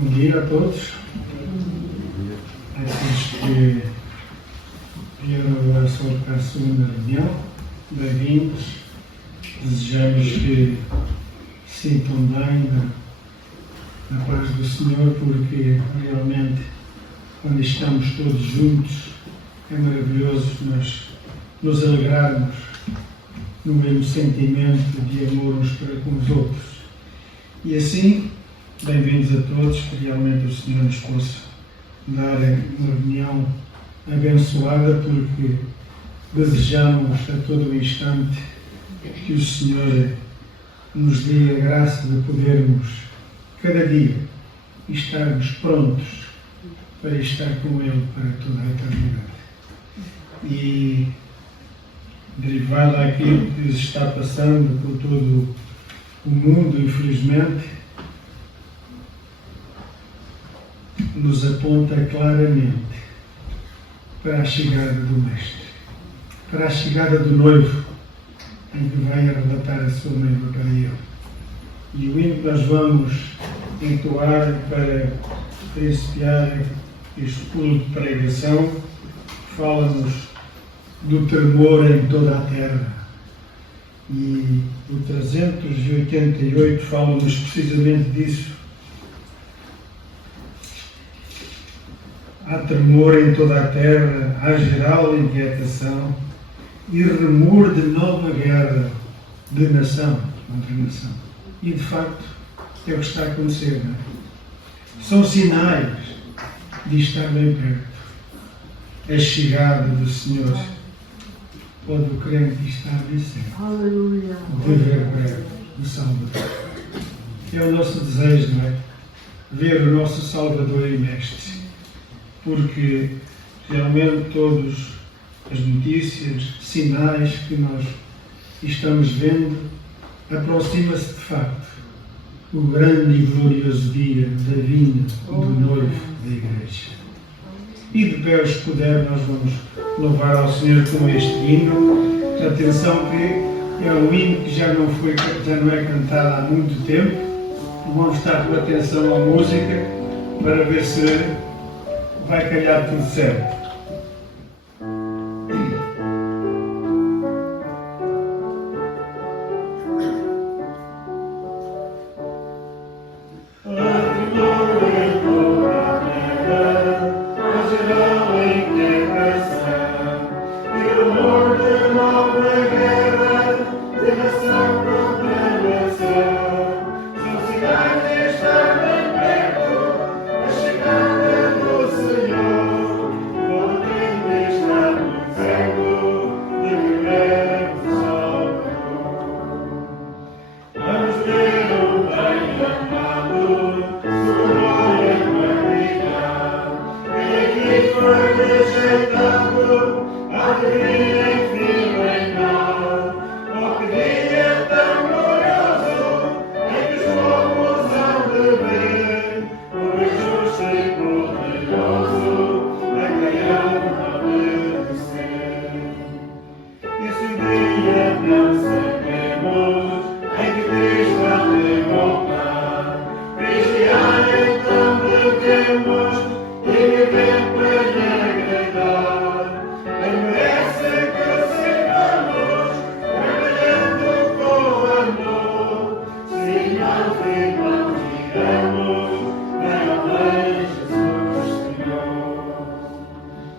Bom dia a todos. Aqueles que vieram agora só para a segunda reunião, bem-vindos. Desejamos que se sintam bem na paz do Senhor, porque realmente quando estamos todos juntos é maravilhoso nós nos alegrarmos no mesmo sentimento de amor uns para com os outros. E assim, bem-vindos a todos, que realmente o Senhor nos possa dar uma reunião abençoada, porque desejamos a todo o instante que o Senhor nos dê a graça de podermos, cada dia, estarmos prontos para estar com Ele para toda a eternidade. E, derivado daquilo que se está passando por todo o mundo, infelizmente, nos aponta claramente para a chegada do Mestre, para a chegada do noivo, em que vai arrebatar a sua noiva para Ele. E o hino que nós vamos entoar para principiar este culto de pregação fala-nos do tremor em toda a terra. E o 388 fala-nos precisamente disso. Há tremor em toda a terra, há geral inquietação e rumor de nova guerra de nação contra nação. E de facto é o que está a acontecer, não é? São sinais de estar bem perto. A chegada do Senhor. Pode o crente estar bem certo. Aleluia. De ver breve o Salvador. É o nosso desejo, não é? Ver o nosso Salvador e Mestre. Porque realmente todas as notícias, sinais que nós estamos vendo, aproxima-se de facto o grande e glorioso dia da vinda do noivo da Igreja. E de pé, se puder, nós vamos louvar ao Senhor com este hino. Atenção que é um hino que já não é cantado há muito tempo. Vamos estar com atenção à música para ver se vai calhar tudo certo.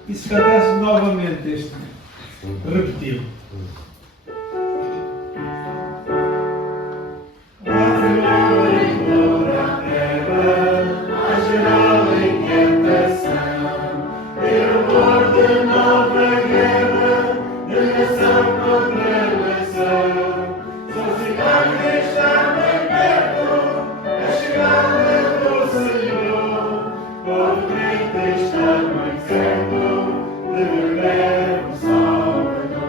E se cantasse novamente este, repetiu. Está muito certo de ver o Salvador.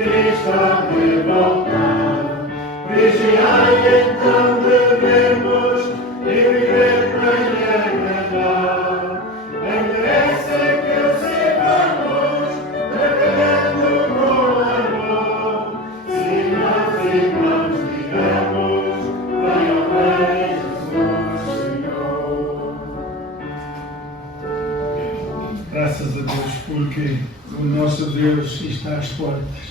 Cristo há de voltar. Vigiai então devemos e viver para lhe agradar. Merece que o sirvamos, trabalhando com amor. Se nós irmãos digamos, vai ao Rei Jesus Senhor. Graças a Deus, porque o nosso Deus está às portas.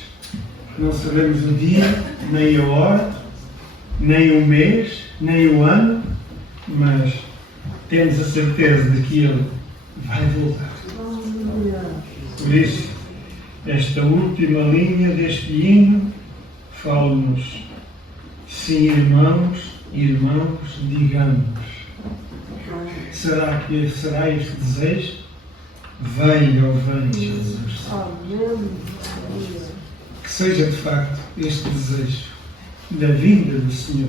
Não sabemos o dia, nem a hora, nem o mês, nem o ano, mas temos a certeza de que Ele vai voltar. Por isso, esta última linha deste hino fala-nos: sim, irmãos, digamos. Será que será este desejo? Venha, ó vem, Jesus. Que seja de facto este desejo da vinda do Senhor.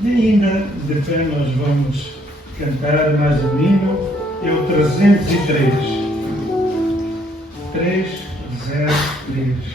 E ainda de pé nós vamos cantar mais um hino, é o 303. 303.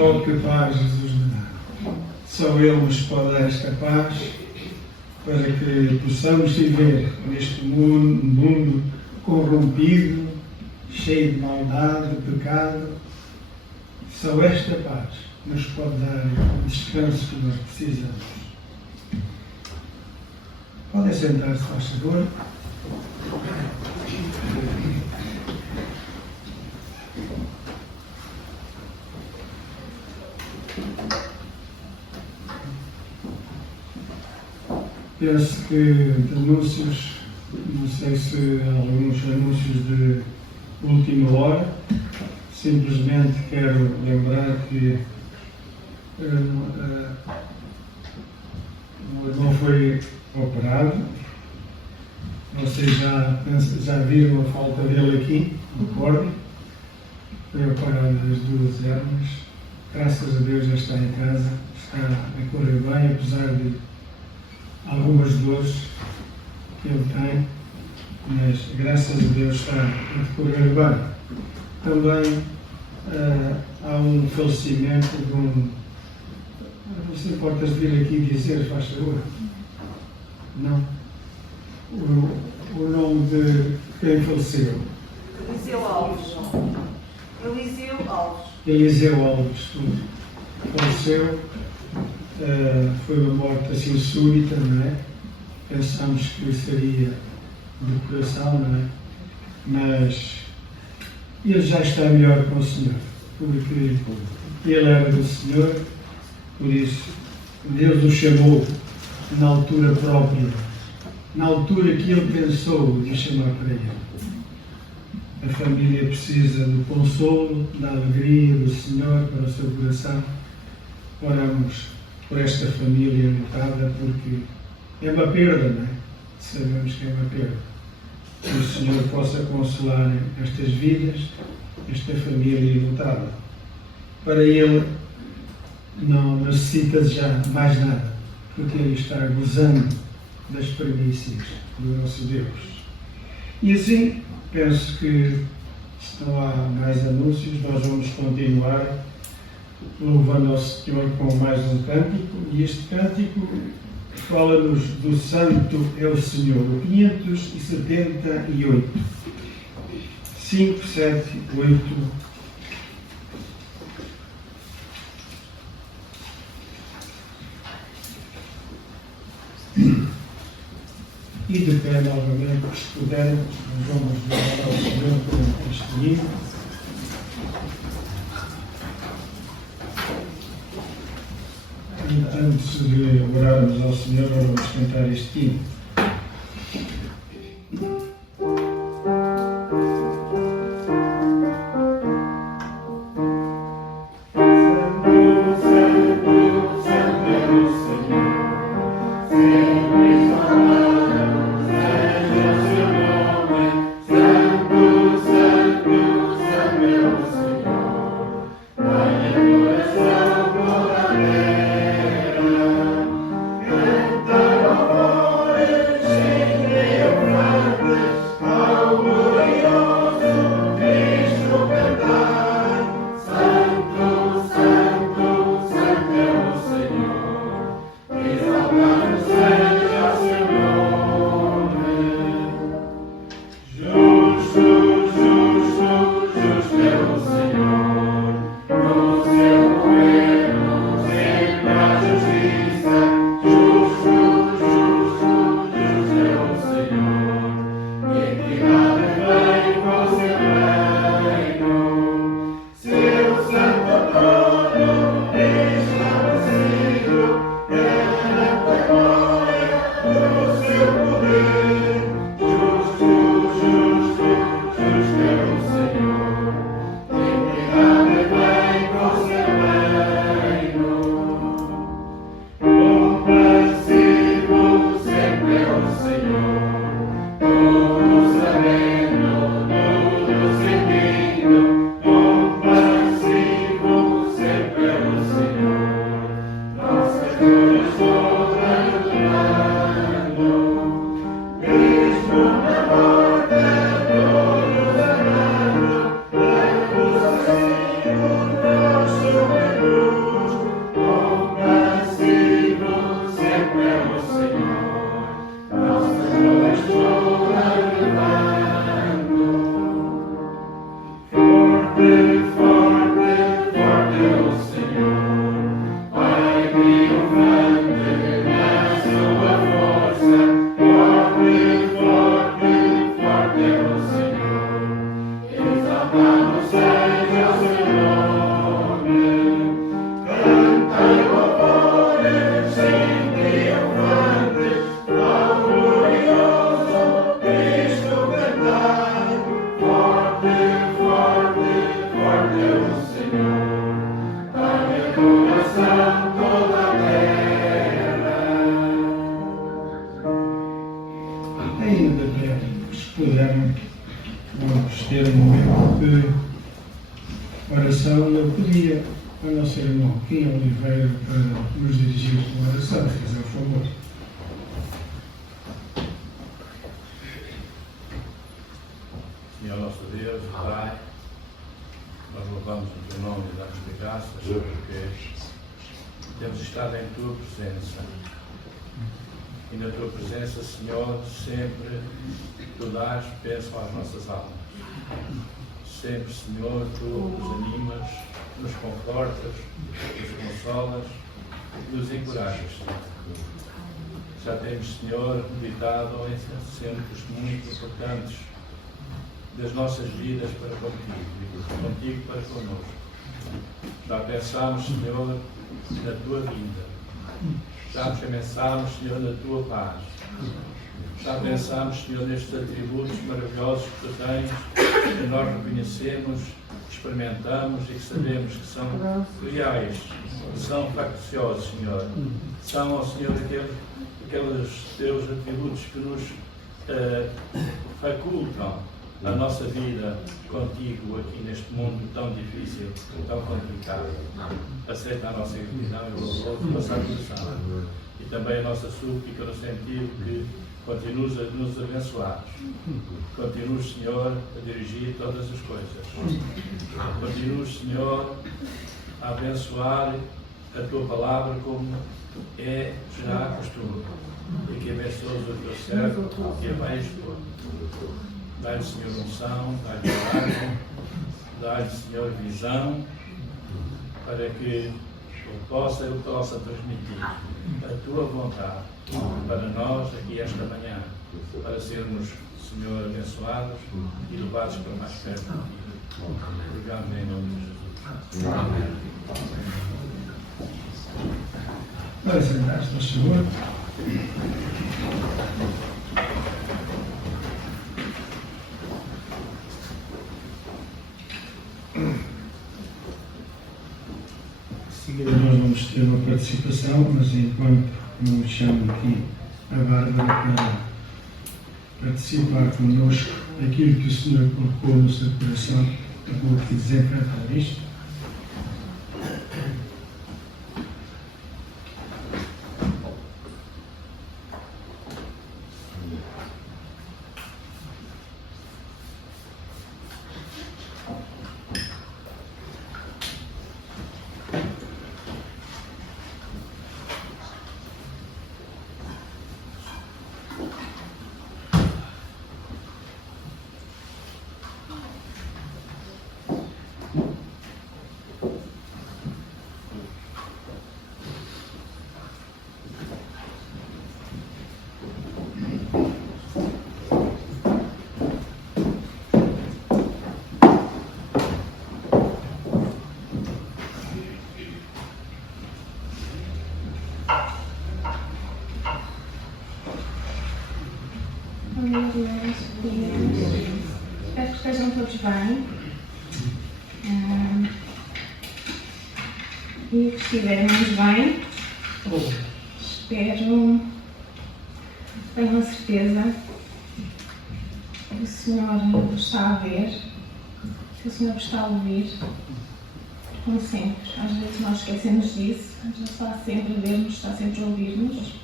Oh, que paz Jesus me dá. Só Ele nos pode dar esta paz para que possamos viver neste mundo corrompido, cheio de maldade, de pecado, Só esta paz nos pode dar o descanso que nós precisamos. Podem sentar-se, faz favor. Penso que anúncios, não sei se alguns anúncios de última hora, simplesmente quero lembrar que não foi operado. Vocês já viram a falta dele aqui, no corpo. Foi operado das duas hernias. Graças a Deus já está em casa, está a correr bem, apesar de algumas dores que ele tem, mas graças a Deus está a decorrer bem. Também há um falecimento de um. Não se importas de vir aqui dizer, faz favor? Não? O nome de quem faleceu? Eliseu Alves. Eliseu Alves faleceu. Foi uma morte assim súbita, não é? Pensámos que seria do coração, não é? Mas ele já está melhor com o Senhor, porque ele era do Senhor, por isso Deus o chamou na altura própria, na altura que ele pensou de chamar para ele. A família precisa do consolo, da alegria do Senhor para o seu coração. Oramos por esta família lutada, porque é uma perda, não é? Sabemos que é uma perda. Que o Senhor possa consolar estas vidas, esta família lutada. Para Ele não necessita de já mais nada, porque Ele está gozando das primícias do nosso Deus. E assim, penso que se não há mais anúncios, nós vamos continuar louvando ao Senhor com mais um cântico, e este cântico fala-nos do Santo é o Senhor, o 578. 5, 7, 8. E de pé novamente, se puderem, vamos louvar ao Senhor com este hino. Antes de orarmos ao Senhor, vamos cantar este hino. Cantar ao coração toda a terra. Ainda bem, se puderem, vamos ter um momento de oração. Eu pedia ao nosso irmão Kim Oliveira para nos dirigir uma oração, se fizer o favor. Senhor nosso Deus, Pai, nós louvamos o Teu nome e damos-te graças porque temos estado em Tua presença. E na Tua presença, Senhor, sempre Tu dás bênção às nossas almas. Sempre, Senhor, Tu nos animas, nos confortas, nos consolas, nos encorajas, Senhor. Já temos, Senhor, meditado em assuntos muito importantes das nossas vidas para contigo para connosco. Já pensámos, Senhor, na Tua vinda. Já pensámos, Senhor, na Tua paz. Já pensámos, Senhor, nestes atributos maravilhosos que Tu tens, que nós reconhecemos, experimentamos e que sabemos que são reais, que são facticiosos, Senhor. São, ó Senhor, aqueles Teus atributos que nos facultam a nossa vida contigo aqui neste mundo tão difícil, tão complicado. Aceita a nossa gratidão e o louvor do nosso coração. E também a nossa súplica no sentido que continues a nos abençoar. Continues, Senhor, a dirigir todas as coisas. Continues, Senhor, a abençoar a Tua palavra como é já costume. E que abençoes o Teu servo que a vai expor. Dá-lhe, Senhor, unção, dá-lhe coragem, dá-lhe, Senhor, visão, para que eu possa transmitir a Tua vontade para nós aqui esta manhã, para sermos, Senhor, abençoados e levados para mais perto de Ti. Obrigado em nome de Jesus. Amém. Para sentar-se, por favor. Seguida nós vamos ter uma participação, mas enquanto não chamo aqui a Bárbara para participar connosco daquilo que o Senhor colocou no seu coração, eu vou aqui desencantar isto. Espero que estejam todos bem e que estivermos bem. Espero, tenho a certeza que o Senhor está a ver, que o Senhor está a ouvir, como sempre. Às vezes nós esquecemos disso, mas Ele está sempre a ver-nos, está sempre a ouvir-nos.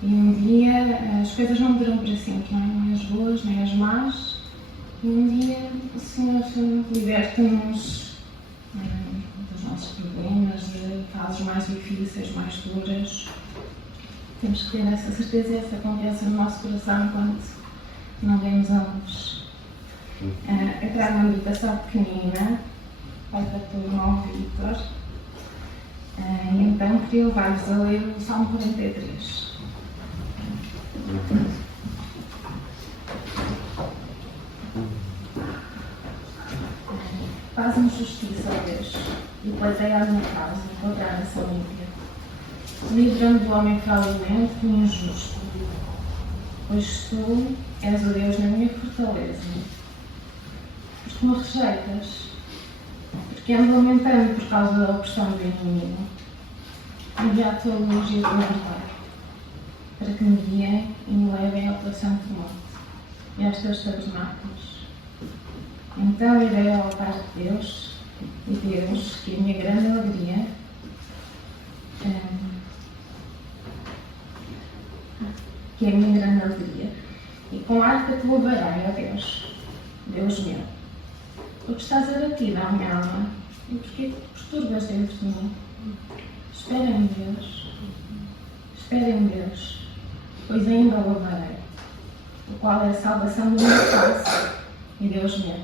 E um dia as coisas não duram para sempre, não é? Nem as boas, nem as más. E um dia o Senhor liberta-nos dos nossos problemas, de fases mais difíceis, mais duras. Temos que ter essa certeza e essa confiança no nosso coração enquanto não vemos a luz. Eu trago uma meditação pequenina para o teu irmão Vítor. E então queria levar-vos a ler o Salmo 43. Faz-me justiça, ó Deus, e pleiteia a minha causa, encontrar essa límpia. Livra-me do homem fraudulento e injusto, pois tu és o Deus na minha fortaleza. Mas tu me rejeitas, porque ando lamentando por causa da opressão do inimigo. Envia a tua luz e a tua vontade, para que me guiem e me levem ao teu santo monte e aos teus tabernáculos. Então irei ao altar de Deus, e Deus, que é a minha grande alegria, e com harpa te louvarei, ó Deus, Deus meu, porque estás abatida a minha alma, e porque te perturbas dentro de mim. Espera em Deus, pois ainda o louvarei, o qual é a salvação da minha face, e Deus meu.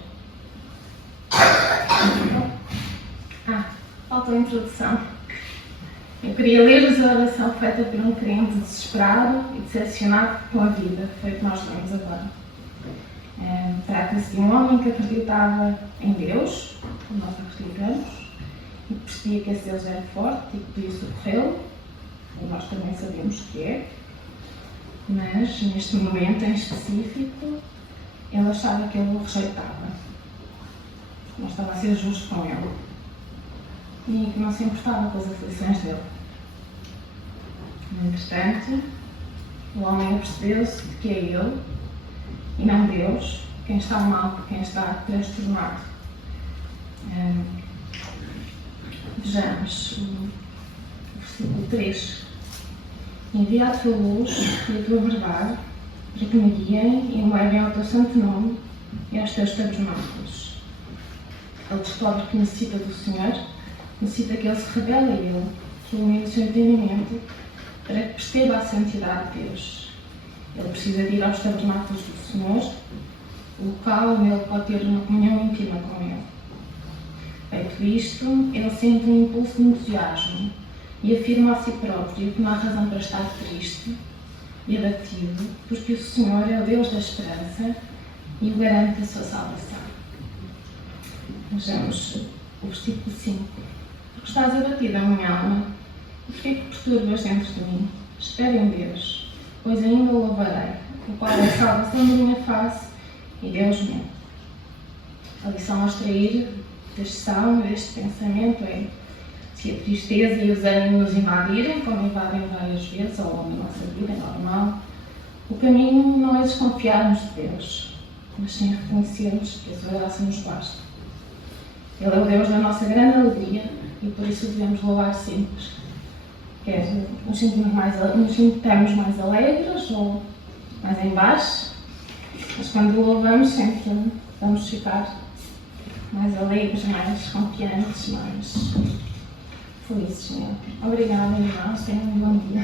Faltou a introdução. Eu queria ler-vos a oração feita por um crente desesperado e decepcionado com a vida. Foi o que nós lemos agora. Trata-se de um homem que acreditava em Deus, como nós acreditamos, e percebia que esse Deus era forte e que podia socorrê-lo, e nós também sabemos que é, mas neste momento em específico ele achava que ele o rejeitava, não estava a ser justo com ele e que não se importava com as aflições dele. No entretanto, o homem apercebeu-se de que é ele e não Deus quem está mal, quem está transtornado. Vejamos o versículo 3. Envia a tua luz e a tua verdade para que me guiem e me levem ao teu santo nome e aos teus tabernáculos. Ele descobre que necessita do Senhor, necessita que ele se revele a ele, que ilumine o seu entendimento para que perceba a santidade de Deus. Ele precisa de ir aos tabernáculos do Senhor, o local onde ele pode ter uma comunhão íntima com ele. Feito isto, ele sente um impulso de entusiasmo e afirma a si próprio que não há razão para estar triste e abatido, porque o Senhor é o Deus da esperança e o garante da sua salvação. Vejamos o versículo 5. Porque estás abatida, minha alma, e porque que perturbas dentro de mim? Espera em Deus, pois ainda o louvarei, o qual é a salvação da minha face e Deus meu. A lição a extrair deste salmo, deste pensamento, é: se a tristeza e os ânimos nos invadirem, como invadem várias vezes ao longo da nossa vida, é normal, o caminho não é desconfiarmos de Deus, mas sim reconhecermos que a sua graça nos basta. Ele é o Deus da nossa grande alegria e por isso devemos louvar sempre. Quer nos sintamos mais alegres ou mais em baixo, mas quando o louvamos sempre vamos ficar mais alegres, mais confiantes, mais felizes, Senhor. Obrigada, irmãos. Tenham um bom dia.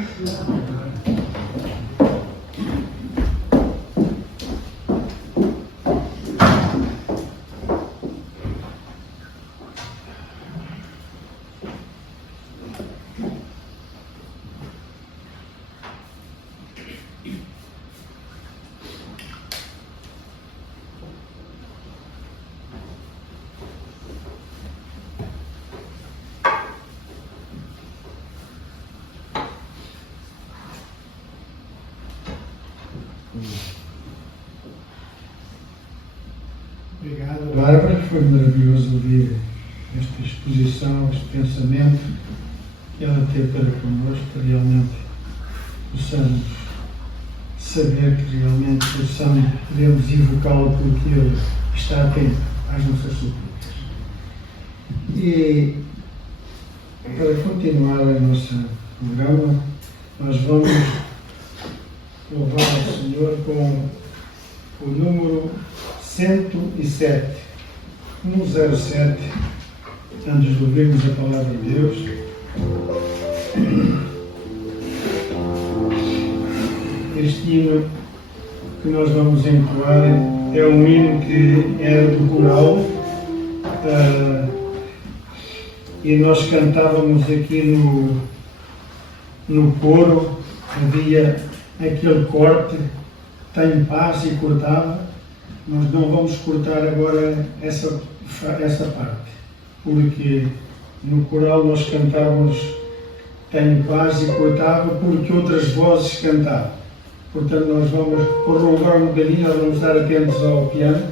Obrigado, Bárbara. Foi maravilhoso ouvir esta exposição, este pensamento que ela teve para connosco, que realmente possamos saber que realmente podemos invocá-lo porque ele está atento às nossas súplicas. E para continuar a nossa programa, nós vamos louvar ao Senhor com o número 107, 107, antes de ouvirmos a palavra de Deus. Este hino que nós vamos entoar é um hino que era do coral, e nós cantávamos aqui no coro, havia aquele corte, tem paz e cortava. Nós não vamos cortar agora essa parte, porque no coral nós cantávamos tenho paz e cortava porque outras vozes cantavam. Portanto, nós vamos prolongar um bocadinho, nós vamos estar atentos ao piano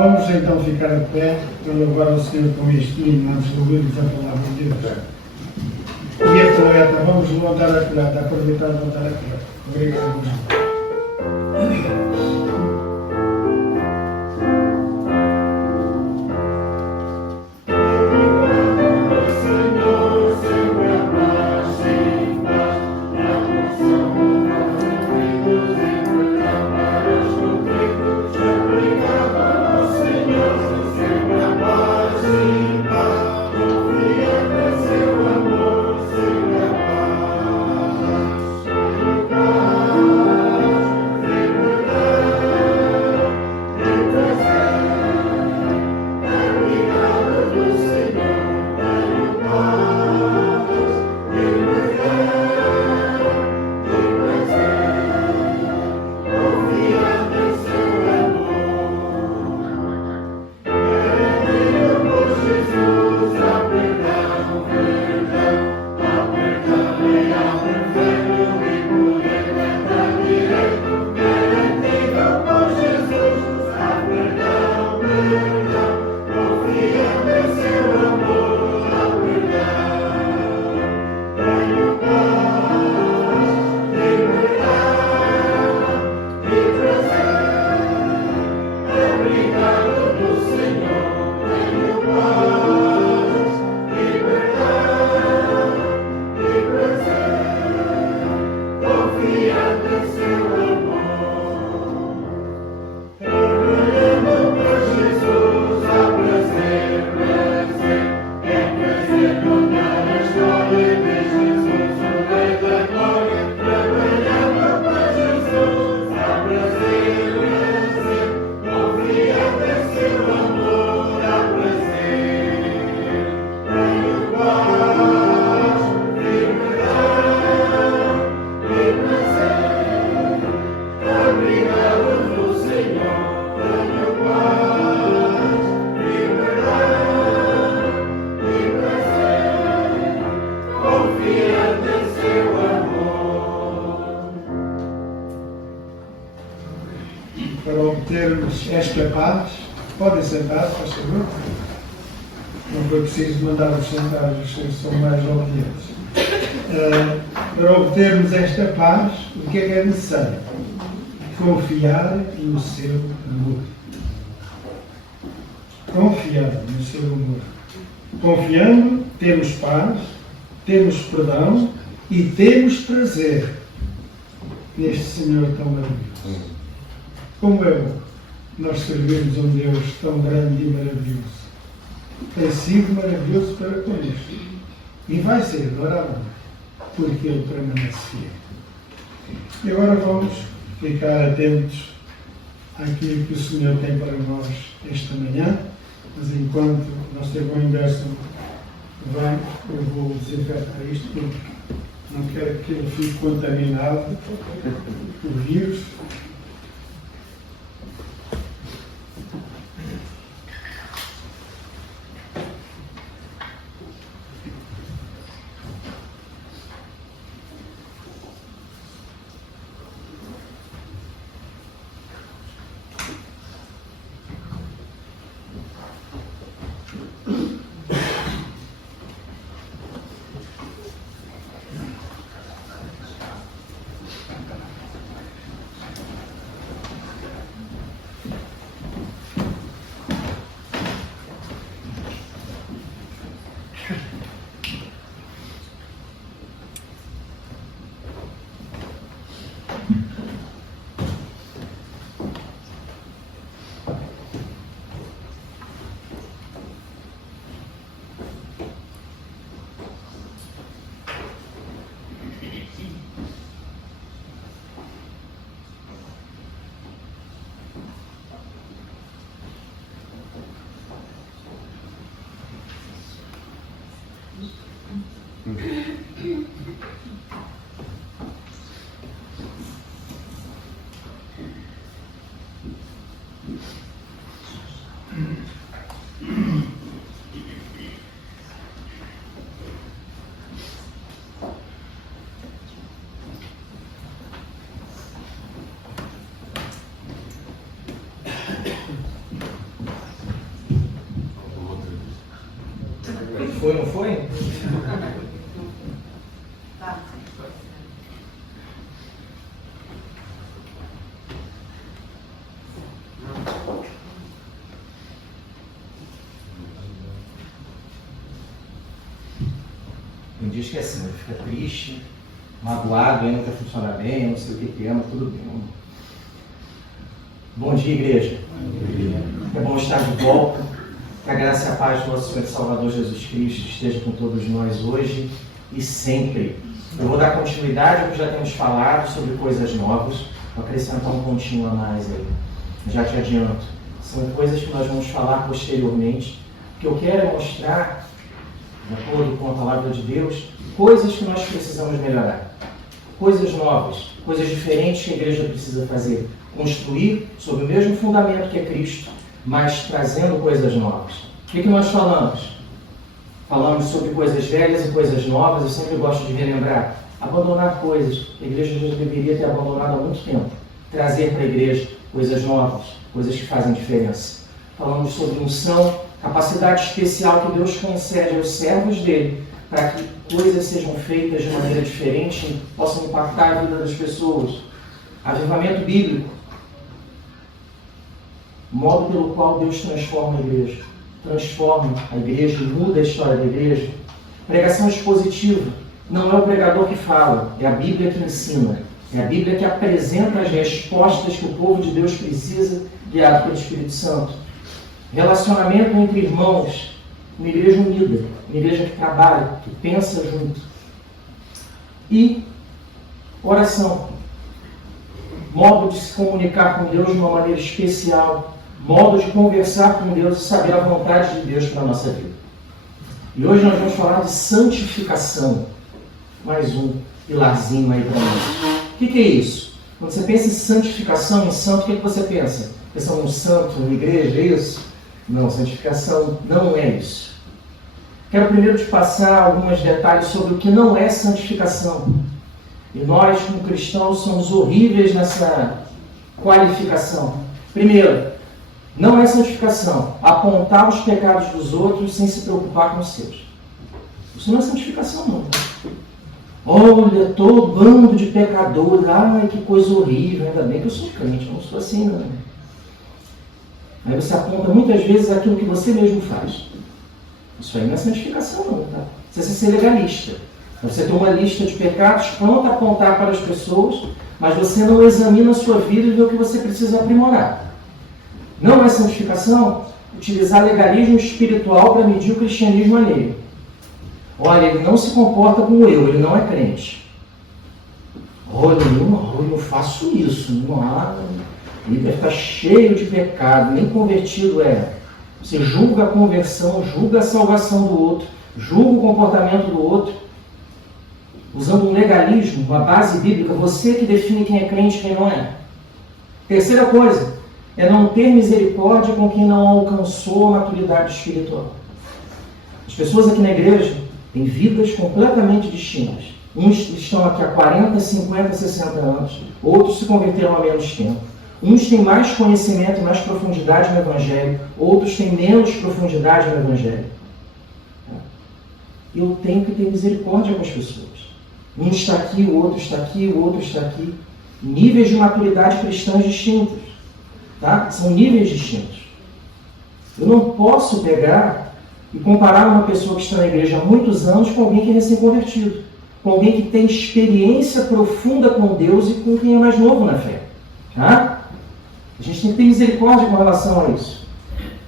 Vamos então ficar de pé para louvar o Senhor com este hino antes de ouvirmos a palavra de Deus. E a coleta, vamos levantar a coleta, aproveitar de levantar a coleta. Obrigado, irmão. Para obtermos esta paz, podem sentar, faz favor. Não foi preciso mandar-vos sentar, vocês são mais obedientes. Para obtermos esta paz, o que é necessário? Confiar no seu amor. Confiar no seu amor. Confiando, temos paz, temos perdão e temos prazer neste Senhor tão maravilhoso. Como é bom nós servirmos um Deus tão grande e maravilhoso. Tem sido maravilhoso para connosco. E vai ser agora, porque Ele permanece fiel. E agora vamos ficar atentos àquilo que o Senhor tem para nós esta manhã. Mas enquanto nós temos o inverso vem, eu vou desinfetar isto porque não quero que ele fique contaminado por vírus. Foi, não foi? Tá. Tem dias que é assim, ele fica triste, magoado, ainda está funcionando bem, não sei o que é, mas tudo bem. Bom dia, igreja. É bom estar de volta. Que a graça e a paz do nosso Senhor e Salvador Jesus Cristo esteja com todos nós hoje e sempre. Eu vou dar continuidade ao que já temos falado sobre coisas novas, vou acrescentar um pontinho a mais aí. Já te adianto. São coisas que nós vamos falar posteriormente. O que eu quero é mostrar, de acordo com a palavra de Deus, coisas que nós precisamos melhorar. Coisas novas, coisas diferentes que a igreja precisa fazer. Construir sobre o mesmo fundamento que é Cristo, mas trazendo coisas novas. O que nós falamos? Falamos sobre coisas velhas e coisas novas. Eu sempre gosto de relembrar. Abandonar coisas. A igreja já deveria ter abandonado há muito tempo. Trazer para a igreja coisas novas, coisas que fazem diferença. Falamos sobre unção, capacidade especial que Deus concede aos servos dele para que coisas sejam feitas de maneira diferente e possam impactar a vida das pessoas. Avivamento bíblico. Modo pelo qual Deus transforma a igreja. Transforma a igreja, muda a história da igreja. Pregação expositiva. Não é o pregador que fala, é a Bíblia que ensina. É a Bíblia que apresenta as respostas que o povo de Deus precisa, guiado pelo Espírito Santo. Relacionamento entre irmãos. Uma igreja unida, uma igreja que trabalha, que pensa junto. E oração. Modo de se comunicar com Deus de uma maneira especial. Modo de conversar com Deus e saber a vontade de Deus para a nossa vida. E hoje nós vamos falar de santificação. Mais um pilarzinho aí para nós. O que é isso? Quando você pensa em santificação, em santo, o que você pensa? Pensa num santo, numa igreja, é isso? Não, santificação não é isso. Quero primeiro te passar alguns detalhes sobre o que não é santificação. E nós, como cristãos, somos horríveis nessa qualificação. Primeiro, não é santificação apontar os pecados dos outros sem se preocupar com os seus. Isso não é santificação, não. Olha, todo bando de pecadores, ai, que coisa horrível, ainda bem que eu sou crente, eu não sou assim, não. Aí você aponta muitas vezes aquilo que você mesmo faz. Isso aí não é santificação, não, tá? Você precisa ser legalista. Você tem uma lista de pecados pronta a apontar para as pessoas, mas você não examina a sua vida e vê o que você precisa aprimorar. Não é santificação utilizar legalismo espiritual para medir o cristianismo alheio. Olha, ele não se comporta como eu, ele não é crente. Olha, eu não faço isso. Ele deve estar cheio de pecado, nem convertido é. Você julga a conversão, julga a salvação do outro, julga o comportamento do outro, usando um legalismo, uma base bíblica, você que define quem é crente e quem não é. Terceira coisa, é não ter misericórdia com quem não alcançou a maturidade espiritual. As pessoas aqui na igreja têm vidas completamente distintas. Uns estão aqui há 40, 50, 60 anos, outros se converteram há menos tempo. Uns têm mais conhecimento e mais profundidade no Evangelho, outros têm menos profundidade no Evangelho. Eu tenho que ter misericórdia com as pessoas. Um está aqui, o outro está aqui, o outro está aqui. Níveis de maturidade cristãs distintos. Tá? São níveis distintos. Eu não posso pegar e comparar uma pessoa que está na igreja há muitos anos com alguém que é recém-convertido. Com alguém que tem experiência profunda com Deus e com quem é mais novo na fé. Tá? A gente tem que ter misericórdia com relação a isso.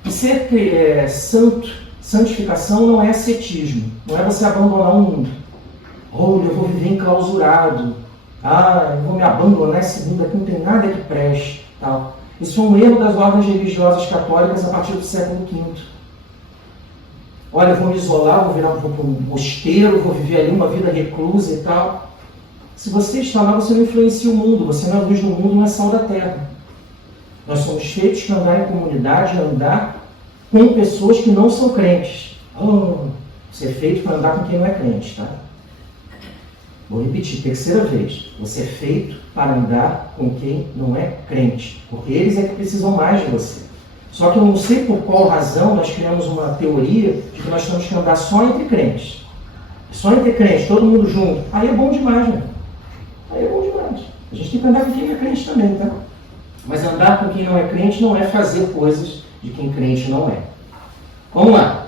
E ser santo, santificação não é ascetismo. Não é você abandonar o mundo. Olha, eu vou viver enclausurado. Eu vou me abandonar esse mundo aqui, não tem nada que preste. Tal. Isso é um erro das ordens religiosas católicas a partir do século V. Olha, eu vou me isolar, vou para um mosteiro, vou viver ali uma vida reclusa e tal. Se você está lá, você não influencia o mundo, você não é luz do mundo, não é sal da terra. Nós somos feitos para andar em comunidade, andar com pessoas que não são crentes. Você é feito para andar com quem não é crente, tá? Vou repetir, terceira vez. Você é feito para andar com quem não é crente. Porque eles é que precisam mais de você. Só que eu não sei por qual razão nós criamos uma teoria de que nós temos que andar só entre crentes. Só entre crentes, todo mundo junto. Aí é bom demais, né? Aí é bom demais. A gente tem que andar com quem é crente também, tá? Mas andar com quem não é crente não é fazer coisas de quem crente não é. Vamos lá.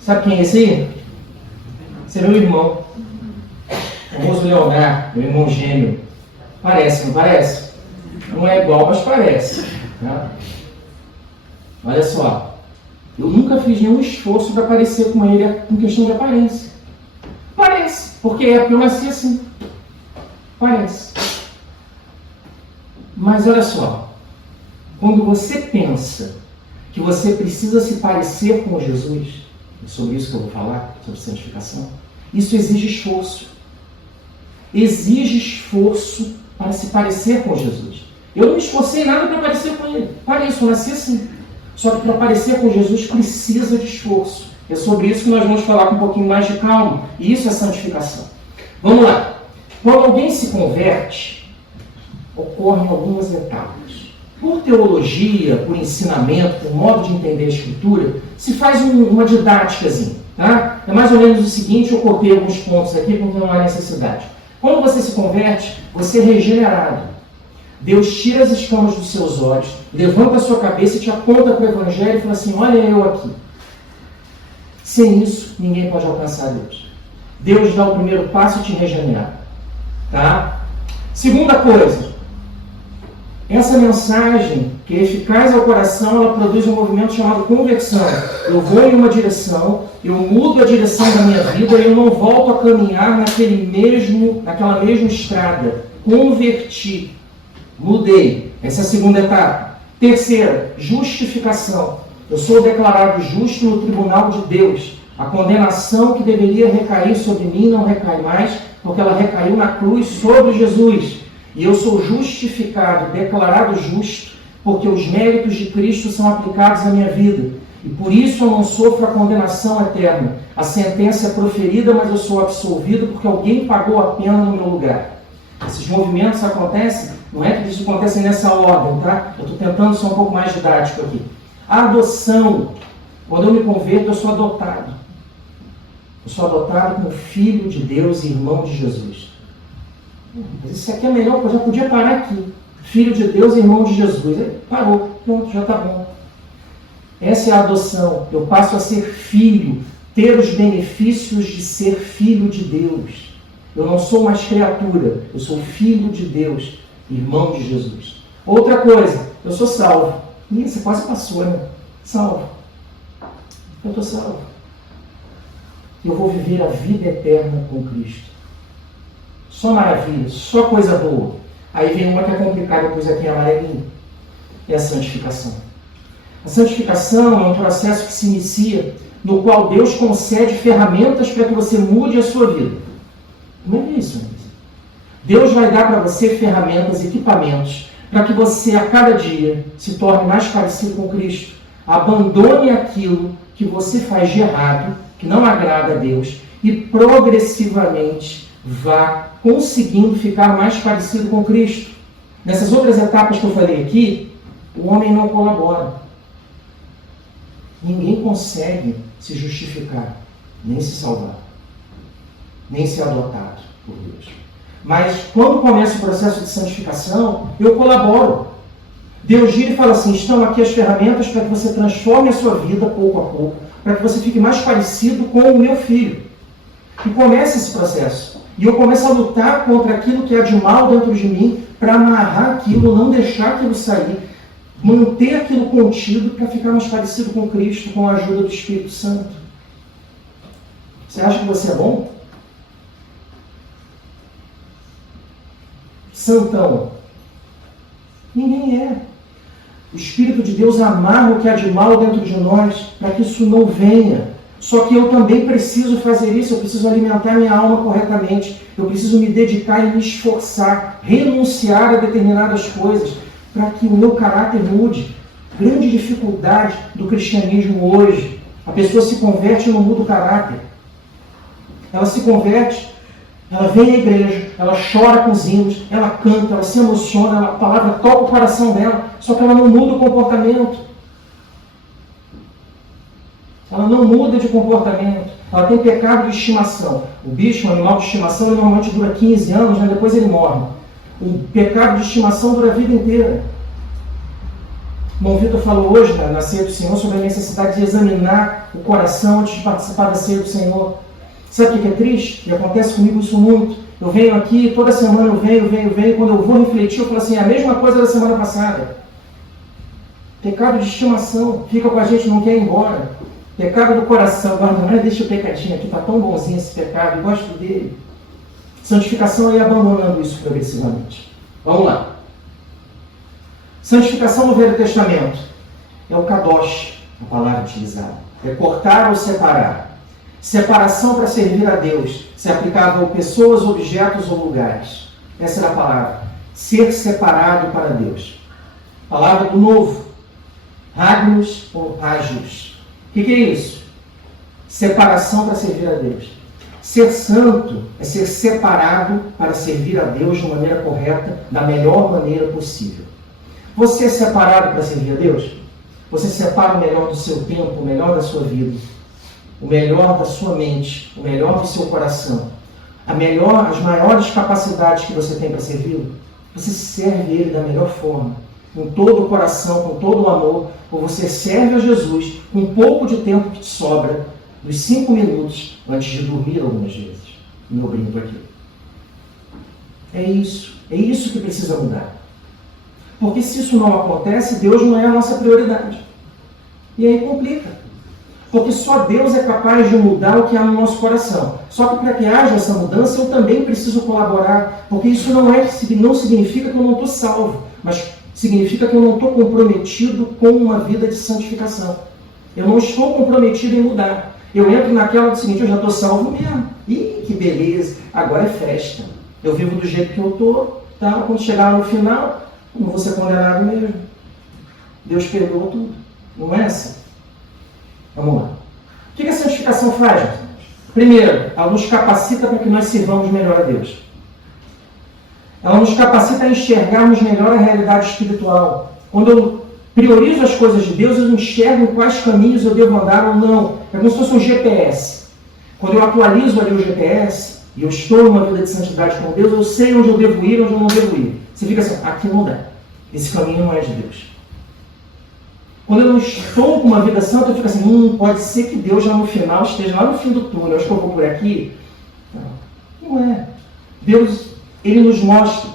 Sabe quem é esse aí? Esse é meu irmão. O famoso Leonardo, meu irmão gêmeo. Parece, não parece? Não é igual, mas parece. Tá? Olha só. Eu nunca fiz nenhum esforço para parecer com ele em questão de aparência. Parece, porque eu nasci assim. Parece. Mas olha só. Quando você pensa que você precisa se parecer com Jesus, é sobre isso que eu vou falar, sobre santificação, isso exige esforço. Exige esforço para se parecer com Jesus. Eu não me esforcei nada para parecer com ele. Pareço, eu nasci assim. Só que para parecer com Jesus precisa de esforço. É sobre isso que nós vamos falar com um pouquinho mais de calma. E isso é santificação. Vamos lá. Quando alguém se converte, ocorrem algumas etapas. Por teologia, por ensinamento, por modo de entender a Escritura, se faz uma didáticazinha. Tá? É mais ou menos o seguinte, eu copiei alguns pontos aqui porque não há necessidade. Quando você se converte, você é regenerado. Deus tira as escamas dos seus olhos, levanta a sua cabeça e te aponta para o Evangelho e fala assim, olha eu aqui. Sem isso, ninguém pode alcançar Deus. Deus dá o primeiro passo e te regenera. Tá? Segunda coisa, essa mensagem, que é eficaz ao coração, ela produz um movimento chamado conversão. Eu vou em uma direção, eu mudo a direção da minha vida e eu não volto a caminhar naquela mesma estrada. Converti. Mudei. Essa é a segunda etapa. Terceira, justificação. Eu sou declarado justo no tribunal de Deus. A condenação que deveria recair sobre mim não recai mais, porque ela recaiu na cruz sobre Jesus. E eu sou justificado, declarado justo, porque os méritos de Cristo são aplicados à minha vida. E por isso eu não sofro a condenação eterna. A sentença é proferida, mas eu sou absolvido porque alguém pagou a pena no meu lugar. Esses movimentos acontecem, não é que eles acontecem nessa ordem, tá? Eu estou tentando ser um pouco mais didático aqui. A adoção. Quando eu me converto, eu sou adotado. Eu sou adotado como filho de Deus e irmão de Jesus. Mas isso aqui é melhor, eu já podia parar aqui. Filho de Deus e irmão de Jesus. Aí, parou, pronto, já está bom. Essa é a adoção. Eu passo a ser filho, ter os benefícios de ser filho de Deus. Eu não sou mais criatura, eu sou filho de Deus, irmão de Jesus. Outra coisa, eu sou salvo. Ih, você quase passou, né? Salvo. Eu estou salvo. Eu vou viver a vida eterna com Cristo. Só maravilha, só coisa boa. Aí vem uma que é complicada, depois aqui em amarelinho. É a santificação. A santificação é um processo que se inicia, no qual Deus concede ferramentas para que você mude a sua vida. Não é isso, Deus vai dar para você ferramentas, equipamentos, para que você a cada dia se torne mais parecido com Cristo. Abandone aquilo que você faz de errado, que não agrada a Deus, e progressivamente vá conseguindo ficar mais parecido com Cristo. Nessas outras etapas que eu falei aqui, o homem não colabora. Ninguém consegue se justificar, nem se salvar, nem ser adotado por Deus. Mas quando começa o processo de santificação, eu colaboro. Deus gira e fala assim, estão aqui as ferramentas para que você transforme a sua vida pouco a pouco, para que você fique mais parecido com o meu filho. E começa esse processo. E eu começo a lutar contra aquilo que há de mal dentro de mim, para amarrar aquilo, não deixar aquilo sair, manter aquilo contido para ficar mais parecido com Cristo, com a ajuda do Espírito Santo. Você acha que você é bom? Santão? Ninguém é. O Espírito de Deus amarra o que há de mal dentro de nós para que isso não venha. Só que eu também preciso fazer isso, eu preciso alimentar minha alma corretamente, eu preciso me dedicar e me esforçar, renunciar a determinadas coisas para que o meu caráter mude. Grande dificuldade do cristianismo hoje. A pessoa se converte e não muda o caráter. Ela se converte, Ela vem à igreja, ela chora com os hinos, ela canta, ela se emociona, a palavra toca o coração dela, só que ela não muda o comportamento. Ela não muda de comportamento. Ela tem pecado de estimação. O bicho, o animal de estimação, ele normalmente dura 15 anos, né? Depois ele morre. O pecado de estimação dura a vida inteira. O irmão Vitor falou hoje, na ceia do Senhor, sobre a necessidade de examinar o coração antes de participar da ceia do Senhor. Sabe o que é triste? E acontece comigo isso muito. Eu venho aqui, toda semana eu venho. Quando eu vou refletir, eu falo assim, é a mesma coisa da semana passada. Pecado de estimação. Fica com a gente, não quer ir embora. Pecado do coração. Guarda, deixa o pecadinho aqui, está tão bonzinho esse pecado, eu gosto dele. Santificação é ir abandonando isso progressivamente. Vamos lá. Santificação no Velho Testamento é o kadosh, a palavra utilizada. É cortar ou separar. Separação para servir a Deus. Se aplicava a pessoas, objetos ou lugares. Essa é a palavra. Ser separado para Deus. Palavra do Novo. Hagnus ou hagios. O que é isso? Separação para servir a Deus. Ser santo é ser separado para servir a Deus de maneira correta, da melhor maneira possível. Você é separado para servir a Deus? Você separa o melhor do seu tempo, o melhor da sua vida, o melhor da sua mente, o melhor do seu coração, as maiores capacidades que você tem para servi-lo? Você serve Ele da melhor forma, com todo o coração, com todo o amor, ou você serve a Jesus com um pouco de tempo que te sobra, nos 5 minutos antes de dormir algumas vezes. Meu brinco aqui. É isso que precisa mudar. Porque se isso não acontece, Deus não é a nossa prioridade. E aí complica. Porque só Deus é capaz de mudar o que há no nosso coração. Só que para que haja essa mudança, eu também preciso colaborar. Porque isso não significa que eu não estou salvo, mas significa que eu não estou comprometido com uma vida de santificação. Eu não estou comprometido em mudar. Eu entro naquela do seguinte, eu já estou salvo mesmo. Ih, que beleza, agora é festa. Eu vivo do jeito que eu estou, tá? Quando chegar no final, não vou ser condenado mesmo. Deus perdoa tudo. Não é assim? Vamos lá. O que a santificação faz? Primeiro, ela nos capacita para que nós sirvamos melhor a Deus. Ela nos capacita a enxergarmos melhor a realidade espiritual. Quando eu priorizo as coisas de Deus, eu enxergo em quais caminhos eu devo andar ou não. É como se fosse um GPS. Quando eu atualizo ali o GPS, e eu estou numa vida de santidade com Deus, eu sei onde eu devo ir e onde eu não devo ir. Você fica assim, aqui não dá. Esse caminho não é de Deus. Quando eu não estou com uma vida santa, eu fico assim, pode ser que Deus já no final esteja lá no fim do túnel. Acho que eu vou por aqui. Não é. Deus, Ele nos mostra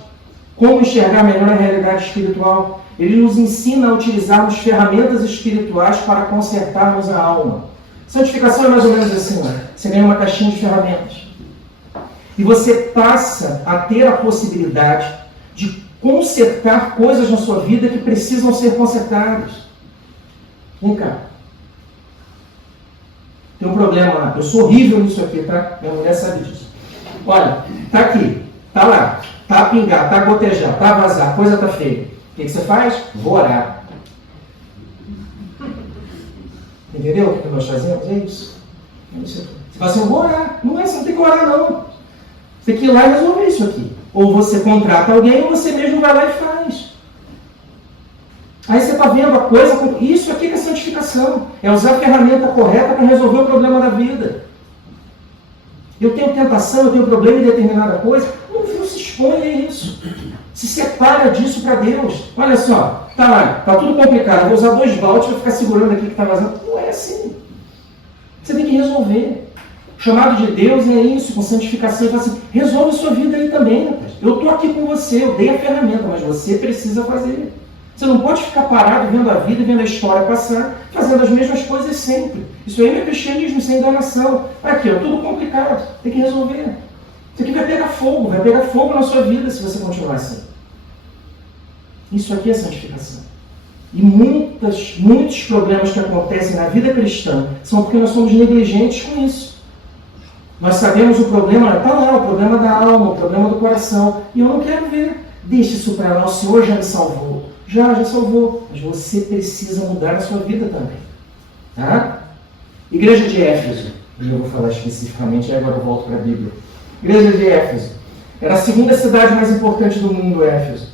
como enxergar melhor a realidade espiritual. Ele nos ensina a utilizarmos ferramentas espirituais para consertarmos a alma. Santificação é mais ou menos assim, né? Você ganha uma caixinha de ferramentas. E você passa a ter a possibilidade de consertar coisas na sua vida que precisam ser consertadas. Vem cá. Tem um problema lá. Eu sou horrível nisso aqui, tá? Minha mulher sabe disso. Olha, tá aqui, tá lá, tá a pingar, tá a gotejar, tá a vazar, a coisa tá feia. O que você faz? Vou orar. Entendeu o que nós fazemos? É isso. Você fala assim, eu vou orar. Não é, você não tem que orar, não. Você tem que ir lá e resolver isso aqui. Ou você contrata alguém, ou você mesmo vai lá e faz. Aí você está vendo a coisa, isso aqui que é santificação. É usar a ferramenta correta para resolver o problema da vida. Eu tenho tentação, eu tenho problema em determinada coisa. Não se expõe a isso. Se separa disso para Deus. Olha só, tá lá, tá tudo complicado. Eu vou usar 2 baldes para ficar segurando aqui que está vazando. Não é assim. Você tem que resolver. O chamado de Deus é isso, com santificação. Ele fala assim, resolve sua vida aí também, rapaz. Eu estou aqui com você, eu dei a ferramenta, mas você precisa fazer. Você não pode ficar parado vendo a vida, vendo a história passar, fazendo as mesmas coisas sempre. Isso aí é cristianismo sem enganação. Aqui, ó, tudo complicado. Tem que resolver. Isso aqui vai pegar fogo na sua vida se você continuar assim. Isso aqui é santificação. E muitos problemas que acontecem na vida cristã são porque nós somos negligentes com isso. Nós sabemos o problema, está lá, o problema da alma, o problema do coração. E eu não quero ver. Deixe isso para lá, o Senhor já me salvou. Já salvou. Mas você precisa mudar a sua vida também. Tá? Igreja de Éfeso. Hoje eu vou falar especificamente, e agora eu volto para a Bíblia. Igreja de Éfeso. Era a segunda cidade mais importante do mundo, Éfeso.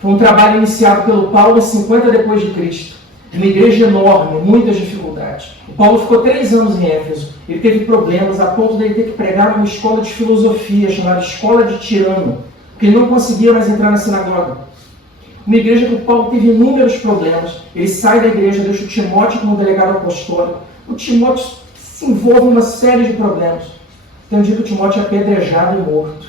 Foi um trabalho iniciado pelo Paulo em 50 depois de Cristo. Uma igreja enorme, muitas dificuldades. O Paulo ficou 3 anos em Éfeso. Ele teve problemas a ponto de ele ter que pregar numa escola de filosofia chamada Escola de Tirano, porque ele não conseguia mais entrar na sinagoga. Uma igreja que o Paulo teve inúmeros problemas. Ele sai da igreja, deixa o Timóteo como delegado apostólico. O Timóteo se envolve em uma série de problemas. Tem um dia que o Timóteo é apedrejado e morto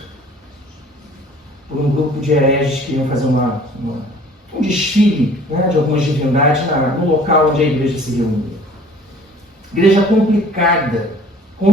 por um grupo de hereges que iam fazer um desfile, né, de algumas divindades no local onde a igreja se reunia. Igreja complicada. O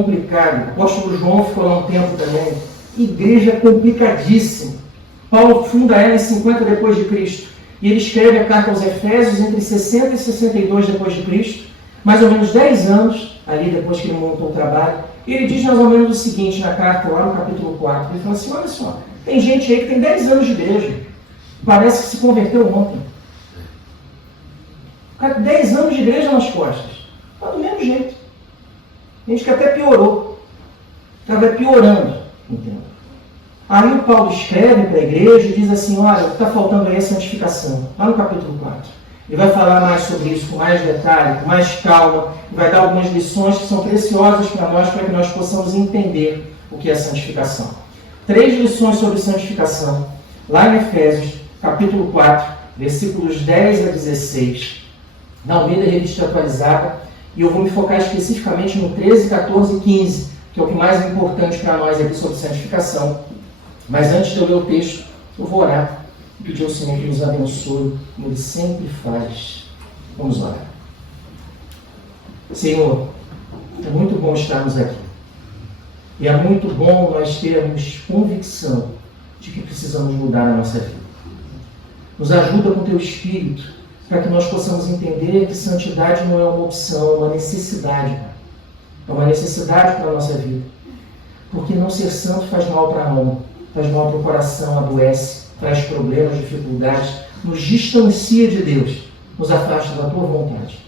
apóstolo João ficou lá um tempo também. Igreja complicadíssima. Paulo funda ela em 50 depois de Cristo. E ele escreve a carta aos Efésios entre 60 e 62 depois de Cristo, mais ou menos 10 anos, ali depois que ele montou o trabalho. E ele diz mais ou menos o seguinte na carta, lá no capítulo 4. Ele fala assim, olha só, tem gente aí que tem 10 anos de igreja. Parece que se converteu ontem. O cara com 10 anos de igreja nas costas. Está do mesmo jeito. Tem gente que até piorou. O cara vai piorando. Entendeu? Aí o Paulo escreve para a igreja e diz assim, olha, o que está faltando aí é santificação. Lá no capítulo 4. Ele vai falar mais sobre isso com mais detalhe, com mais calma. E vai dar algumas lições que são preciosas para que nós possamos entender o que é santificação. 3 lições sobre santificação. Lá em Efésios, capítulo 4, versículos 10 a 16, na Almeida Revista Atualizada, e eu vou me focar especificamente no 13, 14 e 15, que é o que mais é importante para nós aqui sobre santificação. Mas antes de eu ler o texto, eu vou orar e pedir ao Senhor que nos abençoe, como Ele sempre faz. Vamos orar. Senhor, é muito bom estarmos aqui. E é muito bom nós termos convicção de que precisamos mudar a nossa vida. Nos ajuda com Teu Espírito, para que nós possamos entender que santidade não é uma opção, é uma necessidade. É uma necessidade para a nossa vida. Porque não ser santo faz mal para a alma, faz mal para o coração, adoece, traz problemas, dificuldades, nos distancia de Deus, nos afasta da Tua vontade.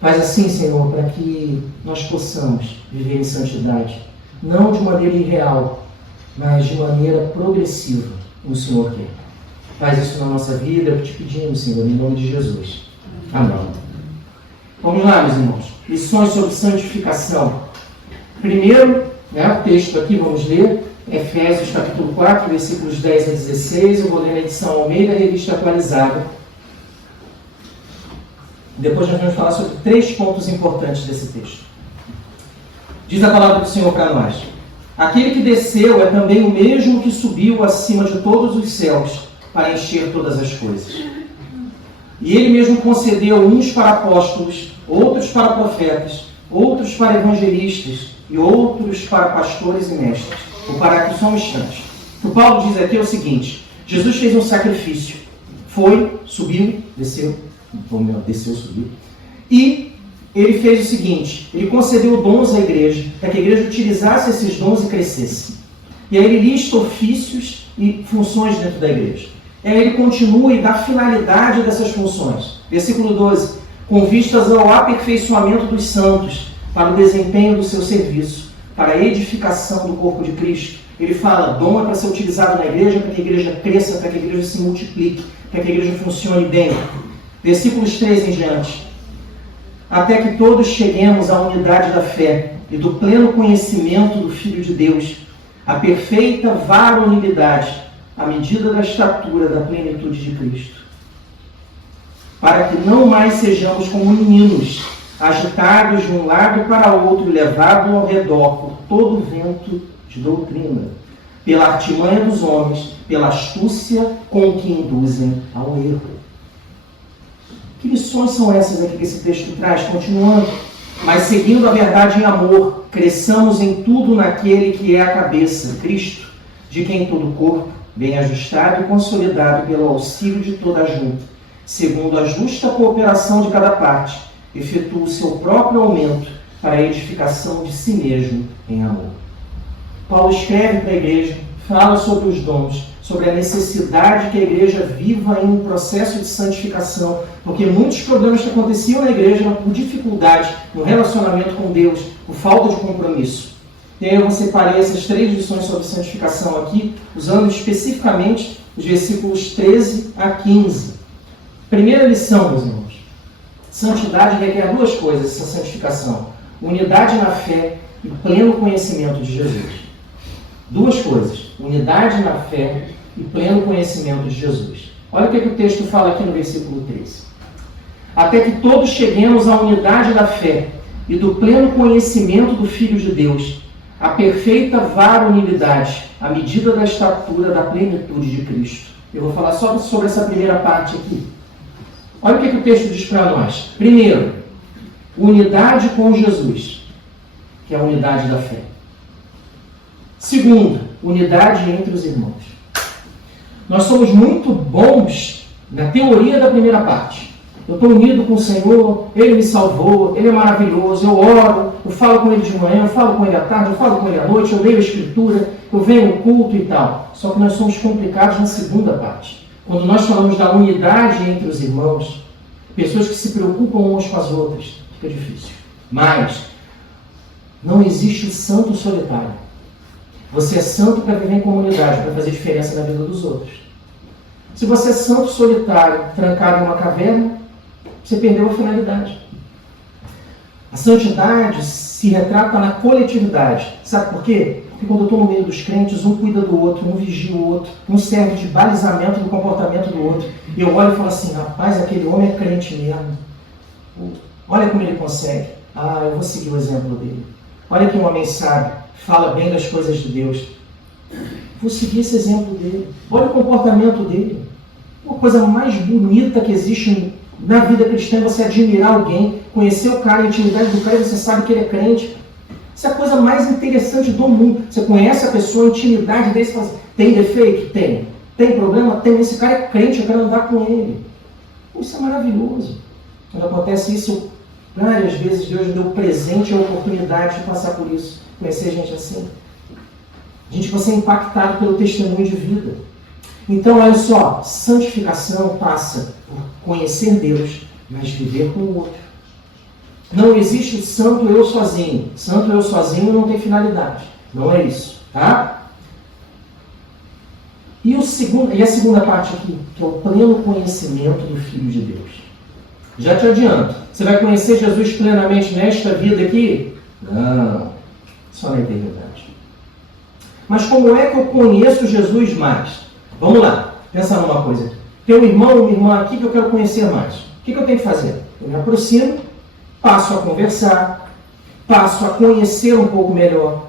Faz assim, Senhor, para que nós possamos viver em santidade, não de maneira irreal, mas de maneira progressiva, como o Senhor quer. Faz isso na nossa vida, eu te pedimos, Senhor, em nome de Jesus. Amém. Vamos lá, meus irmãos. Lições sobre santificação. Primeiro, o texto aqui, vamos ler, Efésios capítulo 4, versículos 10 a 16. Eu vou ler na edição Almeida, Revista Atualizada. Depois nós vamos falar sobre 3 pontos importantes desse texto. Diz a palavra do Senhor para nós. Aquele que desceu é também o mesmo que subiu acima de todos os céus para encher todas as coisas. E ele mesmo concedeu uns para apóstolos, outros para profetas, outros para evangelistas e outros para pastores e mestres. Vou parar aqui só um instante. O que o Paulo diz aqui é o seguinte: Jesus fez um sacrifício. Foi, subiu, desceu, subiu. E ele fez o seguinte: ele concedeu dons à igreja, para que a igreja utilizasse esses dons e crescesse. E aí ele lista ofícios e funções dentro da igreja. E aí ele continua e dá finalidade dessas funções. Versículo 12. Com vistas ao aperfeiçoamento dos santos, para o desempenho do seu serviço, para a edificação do corpo de Cristo. Ele fala, dom é para ser utilizado na igreja, para que a igreja cresça, para que a igreja se multiplique, para que a igreja funcione bem. Versículos 3 em diante. Até que todos cheguemos à unidade da fé e do pleno conhecimento do Filho de Deus, a perfeita varonilidade, à medida da estatura da plenitude de Cristo. Para que não mais sejamos como meninos, agitados de um lado para outro, levados ao redor por todo o vento de doutrina, pela artimanha dos homens, pela astúcia com que induzem ao erro. Que lições são essas aqui que esse texto traz? Continuando. Mas seguindo a verdade em amor, cresçamos em tudo naquele que é a cabeça, Cristo, de quem todo o corpo, bem ajustado e consolidado pelo auxílio de toda a junta, segundo a justa cooperação de cada parte, efetua o seu próprio aumento para a edificação de si mesmo em amor. Paulo escreve para a igreja, fala sobre os dons, sobre a necessidade que a igreja viva em um processo de santificação, porque muitos problemas que aconteciam na igreja eram por dificuldade no relacionamento com Deus, por falta de compromisso. E aí eu separei essas 3 lições sobre santificação aqui, usando especificamente os versículos 13 a 15. Primeira lição, meus irmãos. Santidade requer 2 coisas, essa santificação. Unidade na fé e pleno conhecimento de Jesus. 2 coisas. Unidade na fé e pleno conhecimento de Jesus. Olha o que o texto fala aqui no versículo 13. Até que todos cheguemos à unidade da fé e do pleno conhecimento do Filho de Deus, a perfeita varonilidade, à medida da estatura da plenitude de Cristo. Eu vou falar só sobre essa primeira parte aqui. Olha o que o texto diz para nós. Primeiro, unidade com Jesus, que é a unidade da fé. Segundo, unidade entre os irmãos. Nós somos muito bons na teoria da primeira parte. Eu estou unido com o Senhor, Ele me salvou, Ele é maravilhoso, eu oro, eu falo com Ele de manhã, eu falo com Ele à tarde, eu falo com Ele à noite, eu leio a Escritura, eu venho no culto e tal. Só que nós somos complicados na segunda parte. Quando nós falamos da unidade entre os irmãos, pessoas que se preocupam umas com as outras, fica difícil. Mas não existe o santo solitário. Você é santo para viver em comunidade, para fazer diferença na vida dos outros. Se você é santo solitário, trancado em uma caverna, você perdeu a finalidade. A santidade se retrata na coletividade. Sabe por quê? Porque quando eu estou no meio dos crentes, um cuida do outro, um vigia o outro, um serve de balizamento do comportamento do outro. E eu olho e falo assim, rapaz, aquele homem é crente mesmo. Olha como ele consegue. Ah, eu vou seguir o exemplo dele. Olha que um homem sábio, fala bem das coisas de Deus. Vou seguir esse exemplo dele. Olha o comportamento dele. Uma coisa mais bonita que existe na vida cristã é você admirar alguém, conhecer o cara, a intimidade do cara e você sabe que ele é crente. Isso é a coisa mais interessante do mundo. Você conhece a pessoa, a intimidade dele, você fala assim, tem defeito? Tem. Tem problema? Tem. Esse cara é crente, eu quero andar com ele. Isso é maravilhoso. Quando acontece isso, várias vezes Deus me deu presente a oportunidade de passar por isso. Conhecer gente assim. Gente, você é impactado pelo testemunho de vida. Então, olha só, santificação passa por conhecer Deus, mas viver com o outro. Não existe o santo eu sozinho. Santo eu sozinho não tem finalidade. Não é isso, tá? E a segunda parte aqui, que é o pleno conhecimento do Filho de Deus. Já te adianto, você vai conhecer Jesus plenamente nesta vida aqui? Não, só na eternidade. Mas como é que eu conheço Jesus mais? Vamos lá, pensa numa coisa. Tem um irmão ou uma irmã aqui que eu quero conhecer mais. O que eu tenho que fazer? Eu me aproximo, passo a conversar, passo a conhecer um pouco melhor,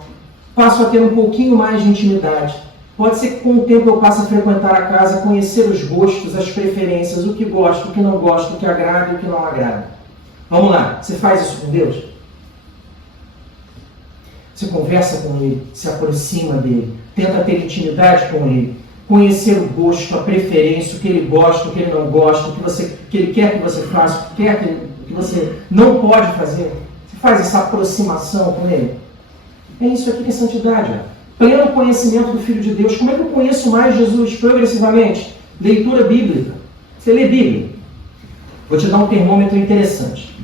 passo a ter um pouquinho mais de intimidade. Pode ser que com o tempo eu passe a frequentar a casa, conhecer os gostos, as preferências, o que gosto, o que não gosto, o que agrada e o que não agrada. Vamos lá, você faz isso com Deus? Você conversa com Ele, se aproxima dEle, tenta ter intimidade com Ele, conhecer o gosto, a preferência, o que Ele gosta, o que Ele não gosta, o que Ele quer que você faça, o que quer que você não pode fazer. Você faz essa aproximação com Ele. É isso aqui que é santidade. Pleno conhecimento do Filho de Deus. Como é que eu conheço mais Jesus progressivamente? Leitura bíblica. Você lê Bíblia. Vou te dar um termômetro interessante.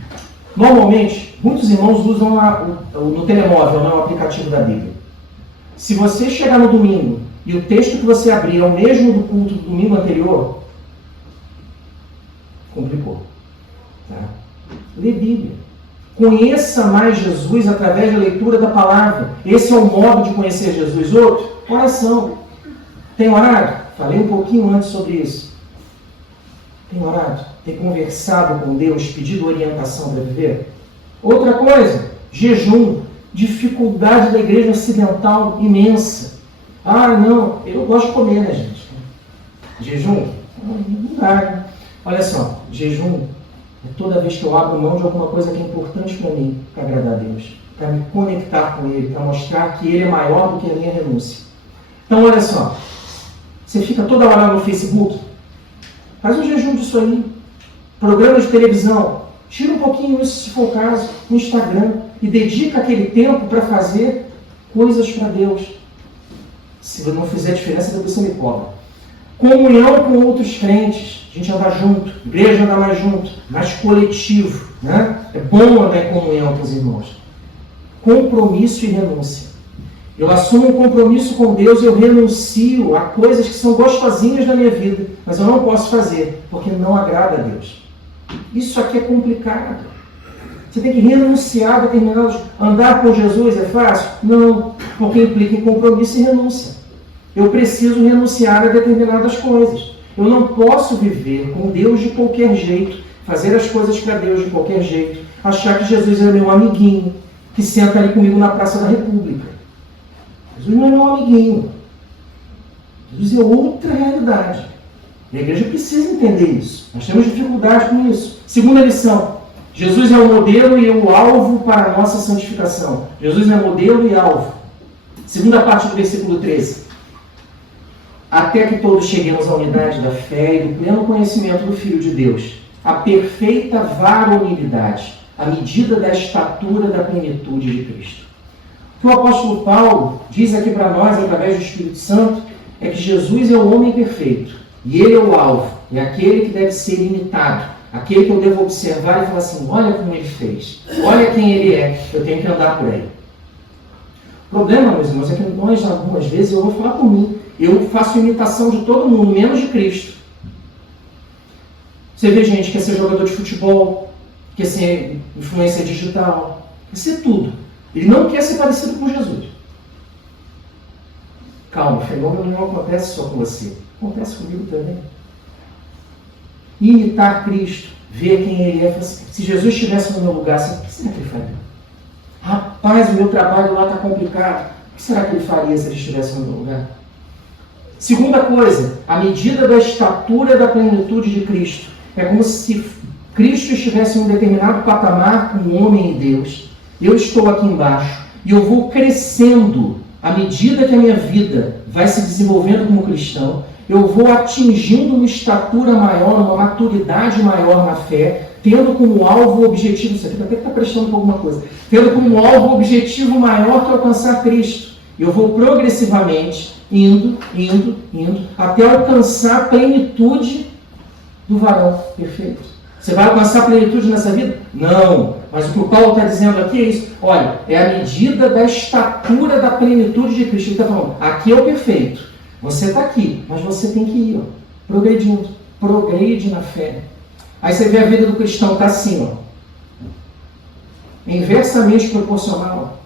Normalmente, muitos irmãos usam no telemóvel, o aplicativo da Bíblia. Se você chegar no domingo e o texto que você abrir é o mesmo do culto do domingo anterior, complicou. Tá? Lê Bíblia. Conheça mais Jesus através da leitura da palavra. Esse é o modo de conhecer Jesus. Outro, oração. Tem orado? Falei um pouquinho antes sobre isso. Tem orado? Tem conversado com Deus, pedido orientação para viver? Outra coisa, jejum. Dificuldade da igreja ocidental imensa. Ah, não, eu gosto de comer, né, gente? Jejum? Não dá, né? Olha só, jejum é toda vez que eu abro mão de alguma coisa que é importante para mim, para agradar a Deus, para me conectar com Ele, para mostrar que Ele é maior do que a minha renúncia. Então, olha só, você fica toda hora no Facebook, faz um jejum disso aí, programa de televisão, tira um pouquinho isso, se for o caso, no Instagram, e dedica aquele tempo para fazer coisas para Deus. Se não fizer diferença, depois você me cobra. Comunhão com outros crentes. A gente andar junto, igreja andar mais junto, mais coletivo, né? É bom andar em comunhão com os irmãos. Compromisso e renúncia. Eu assumo um compromisso com Deus e eu renuncio a coisas que são gostosinhas da minha vida, mas eu não posso fazer, porque não agrada a Deus. Isso aqui é complicado. Você tem que renunciar a determinados... Andar com Jesus é fácil? Não, porque implica em compromisso e renúncia. Eu preciso renunciar a determinadas coisas. Eu não posso viver com Deus de qualquer jeito, fazer as coisas para Deus de qualquer jeito, achar que Jesus é meu amiguinho, que senta ali comigo na Praça da República. Jesus não é meu amiguinho. Jesus é outra realidade. E a igreja precisa entender isso. Nós temos dificuldade com isso. Segunda lição. Jesus é o modelo e o alvo para a nossa santificação. Jesus é modelo e alvo. Segunda parte do versículo 13. Até que todos cheguemos à unidade da fé e do pleno conhecimento do Filho de Deus, a perfeita varonilidade, à medida da estatura da plenitude de Cristo. O que o apóstolo Paulo diz aqui para nós, através do Espírito Santo, é que Jesus é o homem perfeito, e ele é o alvo, é aquele que deve ser imitado, aquele que eu devo observar e falar assim, olha como ele fez, olha quem ele é, eu tenho que andar por ele. O problema, meus irmãos, é que nós, algumas vezes, eu vou falar por mim, eu faço imitação de todo mundo, menos de Cristo. Você vê gente que quer ser jogador de futebol, quer ser influência digital, quer ser tudo. Ele não quer ser parecido com Jesus. Calma, o fenômeno não acontece só com você, acontece comigo também. Imitar Cristo, ver quem Ele é. Se Jesus estivesse no meu lugar, o que será que Ele faria? Rapaz, o meu trabalho lá está complicado. O que será que Ele faria se Ele estivesse no meu lugar? Segunda coisa, à medida da estatura da plenitude de Cristo. É como se Cristo estivesse em um determinado patamar, um homem e Deus. Eu estou aqui embaixo e eu vou crescendo à medida que a minha vida vai se desenvolvendo como cristão. Eu vou atingindo uma estatura maior, uma maturidade maior na fé, tendo como alvo objetivo, isso aqui até que está prestando por alguma coisa, tendo como alvo objetivo maior que alcançar Cristo. Eu vou progressivamente indo, até alcançar a plenitude do varão perfeito. Você vai alcançar a plenitude nessa vida? Não. Mas o que o Paulo está dizendo aqui é isso. Olha, é a medida da estatura da plenitude de Cristo. Ele está falando, aqui é o perfeito. Você está aqui, mas você tem que ir, ó, progredindo. Progrede na fé. Aí você vê a vida do cristão, está assim, ó. Inversamente proporcional.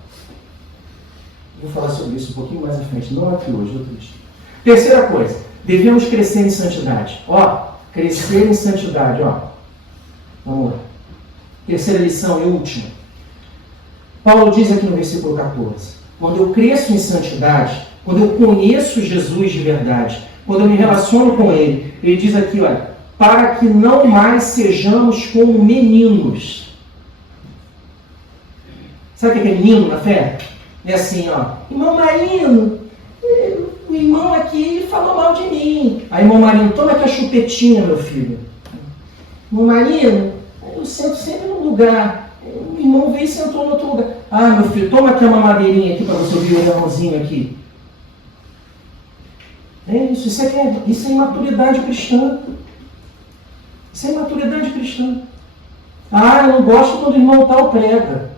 Vou falar sobre isso um pouquinho mais à frente. Não aqui hoje, outro dia. Terceira coisa. Devemos crescer em santidade. Ó, crescer em santidade, ó. Vamos lá. Terceira lição e última. Paulo diz aqui no versículo 14. Quando eu cresço em santidade, quando eu conheço Jesus de verdade, quando eu me relaciono com Ele, ele diz aqui, olha, para que não mais sejamos como meninos. Sabe o que é menino na fé? É assim, ó, irmão Marino, o irmão aqui falou mal de mim. Aí, irmão Marino, toma aqui a chupetinha, meu filho. Irmão Marino, eu sento sempre num lugar. O irmão veio e sentou no outro lugar. Ah, meu filho, toma aqui uma madeirinha aqui para você ouvir o irmãozinho aqui. É isso, isso é imaturidade cristã. Isso é imaturidade cristã. Ah, eu não gosto quando o irmão tal prega.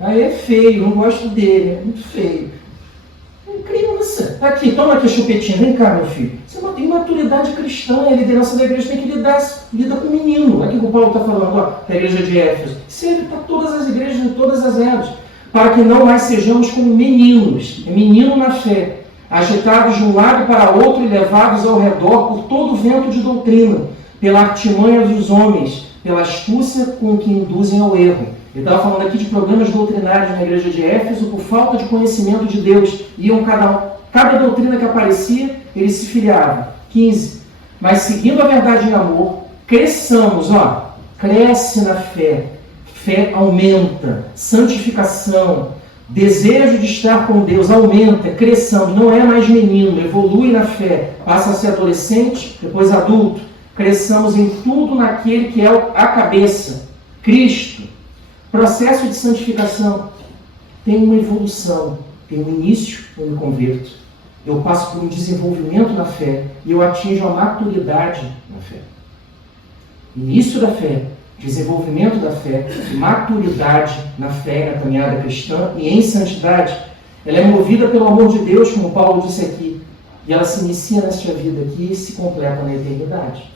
Aí é feio, não gosto dele, é muito feio. É criança. Aqui, toma aqui a chupetinha, vem cá, meu filho. Isso é uma imaturidade cristã, a liderança da igreja tem que lida com o menino. Aqui que o Paulo está falando agora, da igreja de Éfeso. Serve para todas as igrejas, em todas as eras. Para que não mais sejamos como meninos, é menino na fé, agitados de um lado para outro e levados ao redor por todo o vento de doutrina, pela artimanha dos homens, pela astúcia com que induzem ao erro. Ele estava falando aqui de problemas doutrinários na igreja de Éfeso por falta de conhecimento de Deus. Iam cada doutrina que aparecia, eles se filiavam. 15. Mas seguindo a verdade em amor, cresçamos, ó, cresce na fé. Fé aumenta, santificação, desejo de estar com Deus aumenta, cresçamos, não é mais menino, evolui na fé, passa a ser adolescente, depois adulto. Cresçamos em tudo naquele que é a cabeça, Cristo. Processo de santificação tem uma evolução, tem um início, eu me converto, eu passo por um desenvolvimento na fé e eu atinjo a maturidade na fé. Início da fé, desenvolvimento da fé, maturidade na fé e na caminhada cristã e em santidade, ela é movida pelo amor de Deus, como Paulo disse aqui, e ela se inicia nesta vida aqui e se completa na eternidade.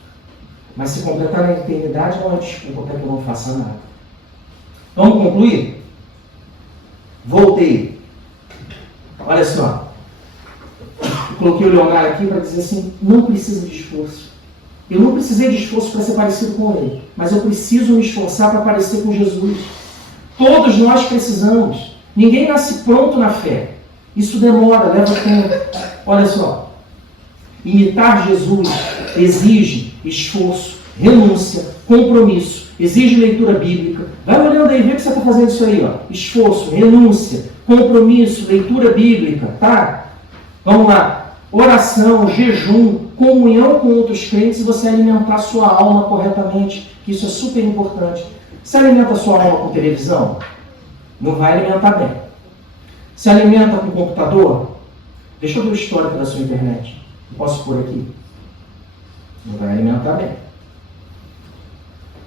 Mas se completar na eternidade não é desculpa para que eu não faça nada. Vamos concluir? Voltei. Olha só. Eu coloquei o Leonardo aqui para dizer assim, não precisa de esforço. Eu não precisei de esforço para ser parecido com ele, mas eu preciso me esforçar para parecer com Jesus. Todos nós precisamos. Ninguém nasce pronto na fé. Isso demora, leva tempo. Olha só. Imitar Jesus exige esforço, renúncia, compromisso, exige leitura bíblica. Vai olhando aí, vê que você está fazendo isso aí, ó. Esforço, renúncia, compromisso, leitura bíblica, tá? Vamos lá. Oração, jejum, comunhão com outros crentes e você alimentar a sua alma corretamente. Isso é super importante. Você alimenta a sua alma com televisão? Não vai alimentar bem. Se alimenta com computador? Deixa eu ver o histórico da sua internet. Posso pôr aqui? Não vai alimentar bem.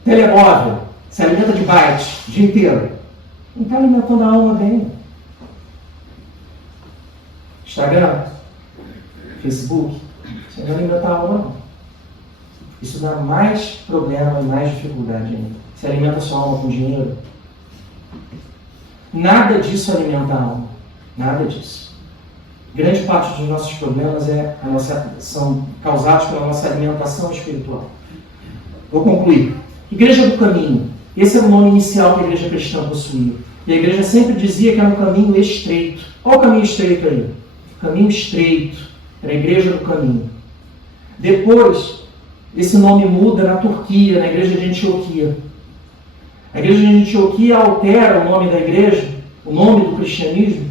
Telemóvel? Se alimenta de bytes o dia inteiro? Não está alimentando a alma bem. Instagram? Facebook? Você não alimenta a alma não. Isso dá mais problema e mais dificuldade ainda. Você alimenta a sua alma com dinheiro? Nada disso alimenta a alma. Nada disso. Grande parte dos nossos problemas são causados pela nossa alimentação espiritual. Vou concluir. Igreja do Caminho. Esse era o nome inicial que a igreja cristã possuía. E a igreja sempre dizia que era um caminho estreito. Olha o caminho estreito aí. Caminho estreito. Era a igreja do Caminho. Depois, esse nome muda na Turquia, na igreja de Antioquia. A igreja de Antioquia altera o nome da igreja, o nome do cristianismo,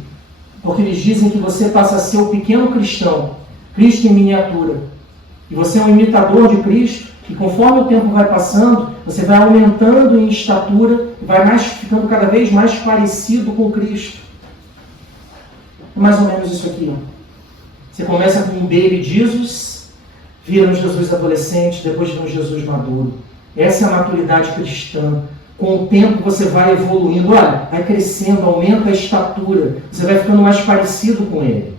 porque eles dizem que você passa a ser o pequeno cristão, Cristo em miniatura. E você é um imitador de Cristo, e conforme o tempo vai passando, você vai aumentando em estatura e vai ficando cada vez mais parecido com Cristo. É mais ou menos isso aqui. Ó. Você começa com um baby Jesus, vira um Jesus adolescente, depois vira um Jesus maduro. Essa é a maturidade cristã. Com o tempo você vai evoluindo, olha, vai crescendo, aumenta a estatura, você vai ficando mais parecido com ele.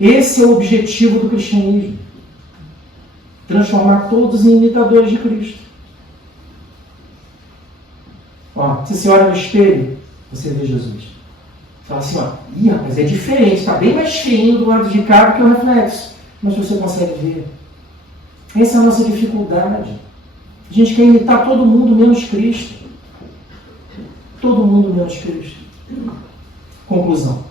Esse é o objetivo do cristianismo. Transformar todos em imitadores de Cristo. Ó, se você olha no espelho, você vê Jesus. Fala assim, ó, mas é diferente, está bem mais feinho do lado de cá do que o reflexo. Mas você consegue ver. Essa é a nossa dificuldade. A gente quer imitar todo mundo menos Cristo. Todo mundo menos Cristo. Conclusão.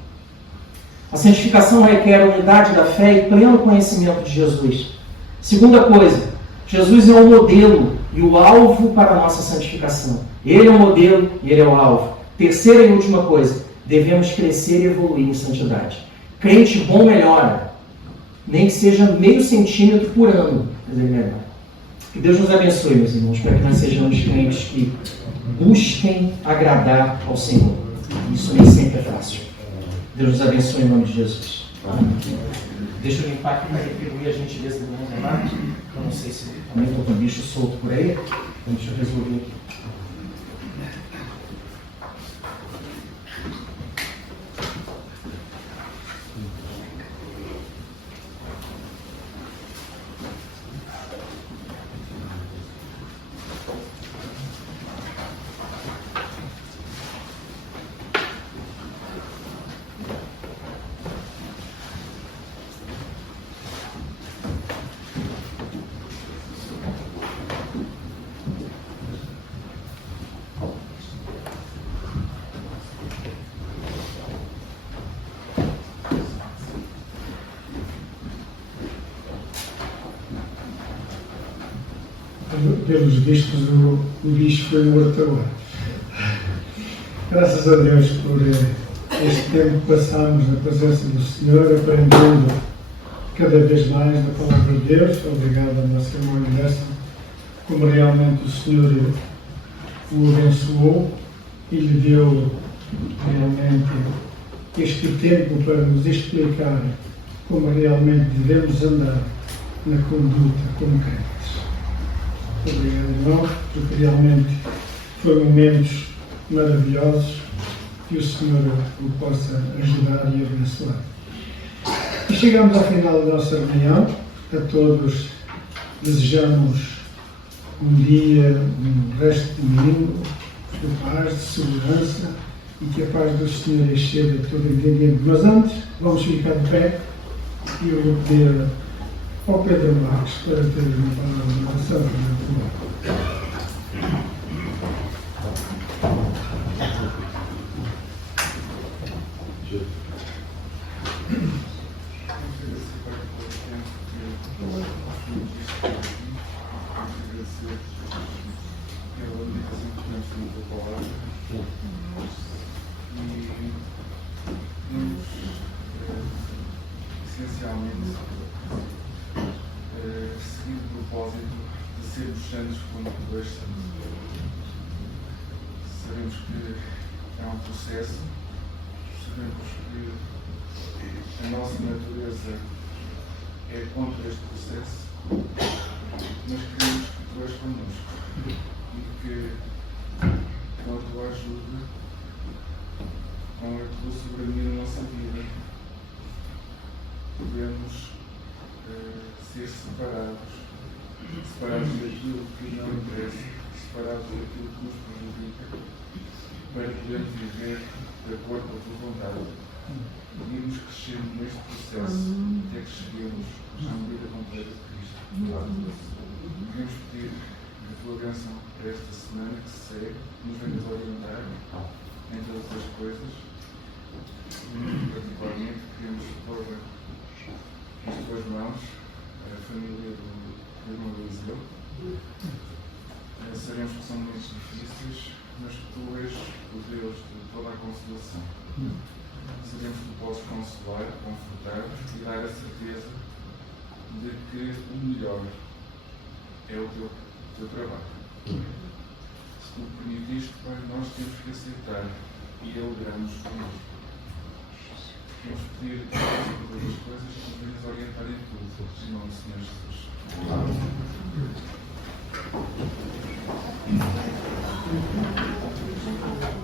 A santificação requer a unidade da fé e pleno conhecimento de Jesus. Segunda coisa, Jesus é o modelo e o alvo para a nossa santificação. Ele é o modelo e ele é o alvo. Terceira e última coisa, devemos crescer e evoluir em santidade. Crente bom melhora, nem que seja meio centímetro por ano, mas ele melhora. Que Deus nos abençoe, meus irmãos, para que nós sejamos crentes que busquem agradar ao Senhor. Isso nem sempre é fácil. Deus nos abençoe em nome de Jesus. Deixa eu limpar aqui para retribuir a gentileza do irmão Renato. Eu não sei se também estou com bicho solto por aí. Então deixa eu resolver aqui. Pelos vistos, o bicho foi morto agora. Graças a Deus por este tempo que passamos na presença do Senhor, aprendendo cada vez mais da palavra de Deus. Obrigado à nossa irmã Inessa, como realmente o Senhor o abençoou e lhe deu realmente este tempo para nos explicar como realmente devemos andar na conduta como crentes. Obrigado, irmão, porque realmente foram momentos maravilhosos. Que o Senhor o possa ajudar e abençoar. E chegamos ao final da nossa reunião. A todos desejamos um dia, um resto de domingo, de paz, de segurança e que a paz do Senhor exceda todo entendimento. Mas antes, vamos ficar de pé e eu vou pedir ao Pedro Marques para ter uma palavra de oração para o essencialmente seguir o propósito de sermos santos como tu és santo. Sabemos que é um processo, sabemos que a nossa natureza é contra este processo, mas queremos que tu és connosco e que com a tua ajuda, com a tua soberania na nossa vida, podemos ser separados daquilo que não interessa, separados daquilo que nos prejudica, para podermos viver de acordo com a tua vontade. E irmos crescendo neste processo até que cheguemos à medida completa de Cristo. Queremos pedir a tua bênção para esta semana que se segue, que nos venhas orientar em todas as coisas. Particularmente queremos pôr nas tuas mãos a família do irmão Eliseu. Sabemos que são momentos difíceis, mas que tu és o Deus de toda a consolação. Sabemos que tu podes consolar, confortar e dar a certeza de que o melhor é o teu trabalho. Se tu permitiste, nós temos que aceitar e alegramos connosco. Queremos pedir a todas as coisas que nos venhas orientar em tudo, em nome do Senhor Jesus. Amém.